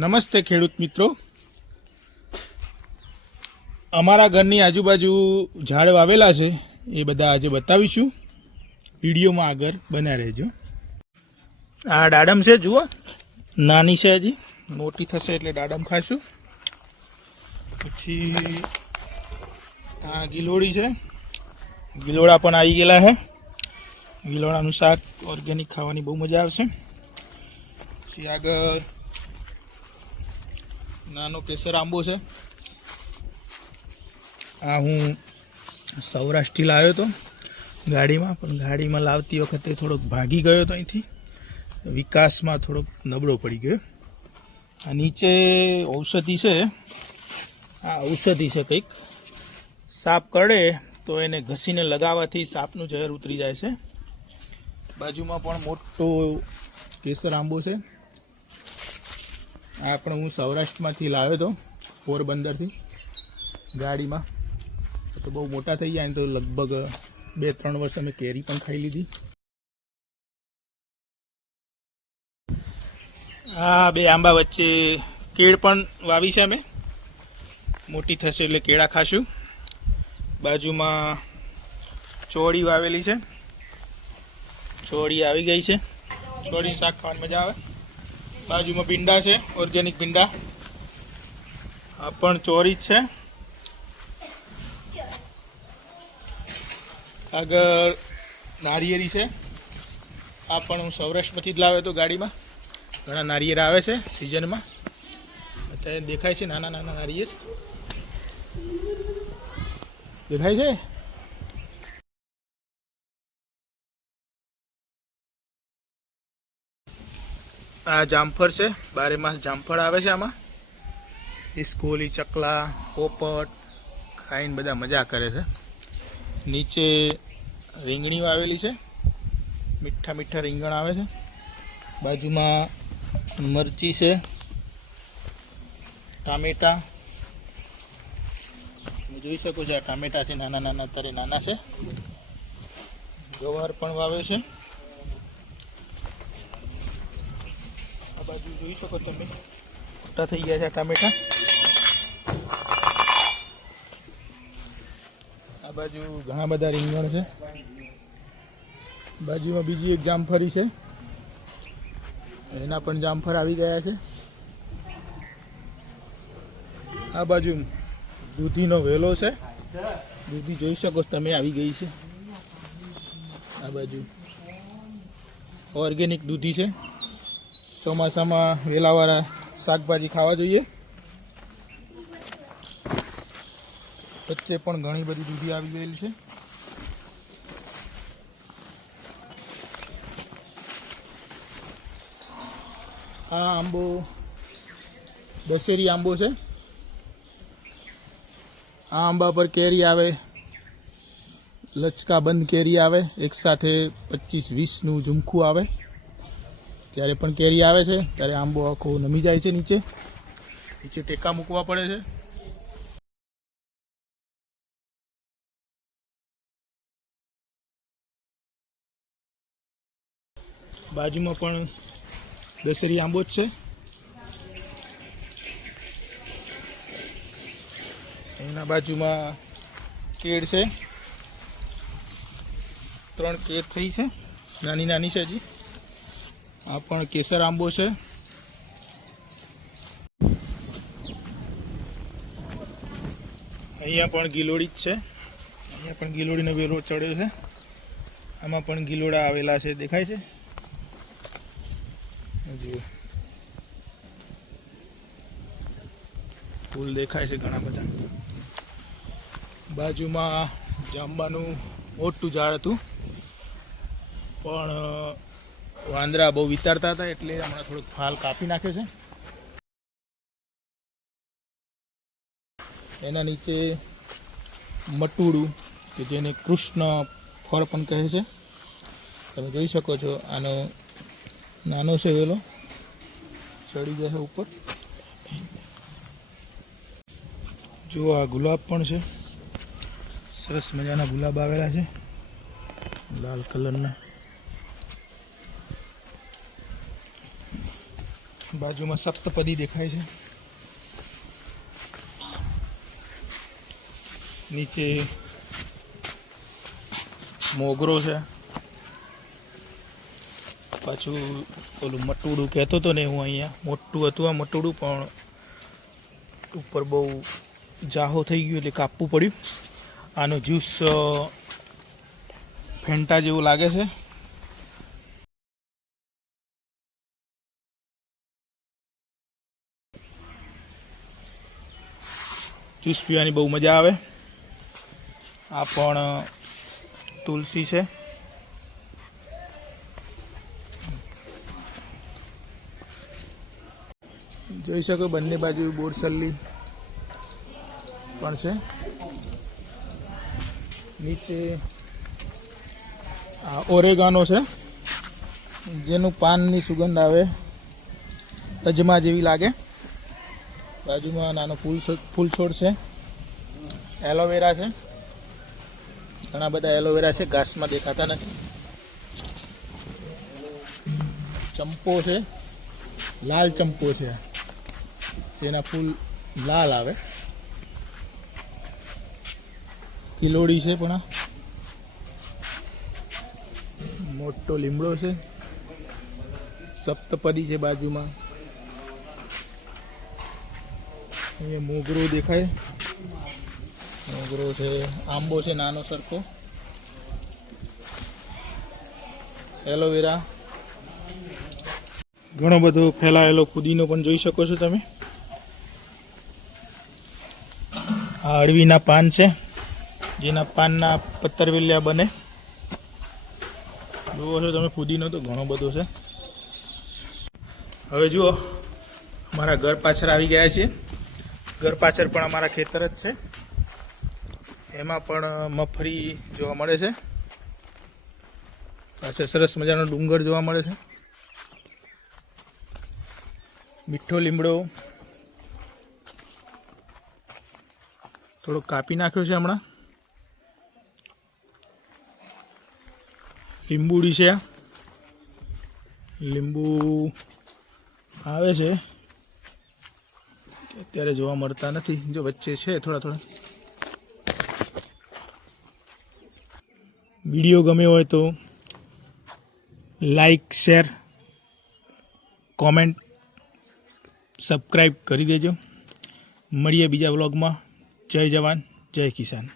નમસ્તે ખેડૂત મિત્રો, અમારા ઘરની આજુબાજુ ઝાડ વાવેલા છે એ બધા આજે બતાવીશું. વિડીયોમાં આગળ બન્યા રહેજો. આ દાડમ છે, જુઓ નાની છે, હજી મોટી થશે એટલે દાડમ ખાશું. પછી આ ગિલોડી છે, ગિલોડા પણ આવી ગયેલા છે. ગિલોડાનું શાક ઓર્ગેનિક ખાવાની બહુ મજા આવશે. પછી આગળ નાનો કેસર આંબો છે. આ હું સૌરાષ્ટ્રથી લાવ્યો હતો ગાડીમાં, પણ ગાડીમાં લાવતી વખતે થોડોક ભાગી ગયો હતો. અહીંથી વિકાસમાં થોડોક નબળો પડી ગયો. આ નીચે ઔષધિ છે. આ ઔષધિ છે, કંઈક સાપ કરડે તો એને ઘસીને લગાવવાથી સાપનું ઝેર ઉતરી જાય છે. બાજુમાં પણ મોટો કેસર આંબો છે. આ પણ હું સૌરાષ્ટ્રમાંથી લાવ્યો હતો, પોરબંદરથી ગાડીમાં. તો બહુ મોટા થઈ ગયા ને, તો લગભગ 2-3 વર્ષ અમે કેરી પણ ખાઈ લીધી. આ બે આંબા વચ્ચે કેળ પણ વાવી છે અમે. મોટી થશે એટલે કેળા ખાશું. બાજુમાં ચોળી વાવેલી છે. ચોળી આવી ગઈ છે. ચોળીનું શાક ખાવાની મજા આવે. બાજુમાં ભીંડા છે, ઓર્ગેનિક ભીંડા. આ પણ ચોરી જ છે. આગળ નારિયેરી છે. આ પણ હું સૌરાષ્ટ્રમાંથી જ લાવ્યો હતો ગાડીમાં. ઘણા નારિયેર આવે છે સિઝનમાં. અત્યારે દેખાય છે નાના નાના નારિયેર દેખાય છે. આ જામફળ છે, 12 માસ જામફળ આવે છે આમાં. ઇસ્કોલી, ચકલા, પોપટ ખાઈને બધા મજા કરે છે. નીચે રીંગણી વાવેલી છે, મીઠા મીઠા રીંગણ આવે છે. બાજુમાં મરચી છે, ટામેટા તમે જોઈ શકો છો. આ ટામેટા છે, નાના નાના, અત્યારે નાના છે. ગવાર પણ વાવે છે. આ બાજુ જોઈ શકો તમે, મોટા થઈ ગયા છે ટામેટા. આ બાજુ ઘણા બધા રીંગણ છે. બાજુમાં બીજી એક જામફળી છે, એના પણ જામફળ આવી ગયા છે. આ બાજુ દૂધીનો વેલો છે. દૂધી જોઈ શકો તમે, આવી ગઈ છે. આ બાજુ ઓર્ગેનિક દૂધી છે. ચોમાસામાં વેલાવાળા શાકભાજી ખાવા જોઈએ. વચ્ચે પણ ઘણી બધી દૂધી આવી ગયેલી છે. આ આંબો દશેરી આંબો છે. આ આંબા પર કેરી આવે, લચકા બંધ કેરી આવે, એકસાથે 25-20નું ઝુમખું આવે. ત્યારે પણ કેરી આવે છે, ત્યારે આંબો આખો નમી જાય છે. નીચે ટેકા મૂકવા પડે છે. બાજુમાં પણ દશેરી આંબો જ છે. એના બાજુમાં કેળ છે. 3 કેળ થઈ છે, નાની નાની છે હજી. આ પણ કેસર આંબો છે. અહીંયા પણ ગિલોડી જ છે. અહીંયા પણ ગિલોડીનો વેલો ચડ્યો છે. આમાં પણ ગિલોડા આવેલા છે, દેખાય છે. જુઓ, ફૂલ દેખાય છે ઘણા બધા. બાજુમાં જાંબાનું મોટું ઝાડ હતું, પણ વાંદરા બહુ વિતારતા હતા એટલે હમણાં થોડુંક ફાલ કાપી નાખ્યો છે. એના નીચે મટુડું, કે જેને કૃષ્ણ ફળ પણ કહે છે, તમે જોઈ શકો છો. આનો નાનો છે વેલો, ચડી જશે ઉપર. જુઓ, આ ગુલાબ પણ છે. સરસ મજાના ગુલાબ આવેલા છે, લાલ કલરના. બાજુમાં સપ્તપદી દેખાય છે. નીચે મોગરો છે. પાછું ઓલું મટુડું કહેતો હતો ને, હું અહીંયા મોટું હતું આ મટુડું, પણ ઉપર બહુ જાહો થઈ ગયું એટલે કાપવું પડ્યું. આનો જ્યુસ ફેન્ટા જેવું લાગે છે. જ્યુસ પીવાની બહુ મજા આવે. આ પણ તુલસી છે. જોઈ શકો બંને બાજુ બોરસલ્લી પણ છે. નીચે આ ઓરેગાનો છે, જેનું પાનની સુગંધ આવે, તજમા જેવી લાગે. બાજુમાં નાનો ફૂલ છોડ છે. એલોવેરા છે, ઘણા બધા એલોવેરા છે, ઘાસમાં દેખાતા નથી. ચંપો છે, લાલ ચંપો છે, જેના ફૂલ લાલ આવે. કિલોડી છે, પણ મોટો લીમડો છે. સપ્તપદી છે બાજુમાં. અહીંયા મોગરો દેખાય, મોગરો છે. આંબો છે નાનો સરખો. એલોવેરા, ઘણો બધો ફેલાયેલો ફુદીનો પણ જોઈ શકો છો તમે. આ અળવીના પાન છે, જેના પાનના પત્તરવેલિયા બને. જુઓ છો તમે, ફુદીનો તો ઘણો બધો છે. હવે જુઓ, અમારા ઘર પાછળ આવી ગયા છીએ. ઘર પાછળ પણ અમારા ખેતર જ છે. એમાં પણ મગફળી જોવા મળે છે. પાછળ સરસ મજાનો ડુંગર જોવા મળે છે. મીઠો લીમડો થોડો કાપી નાખ્યો છે હમણાં. લીંબુડી છે. લીંબુ આવે છે, અત્યારે જોવા મળતા નથી. જો વચ્ચે છે થોડા થોડા. વિડીયો ગમ્યો હોય તો લાઈક, શેર, કોમેન્ટ, સબસ્ક્રાઈબ કરી દેજો. મળીએ બીજા વ્લોગમાં. જય જવાન, જય કિસાન.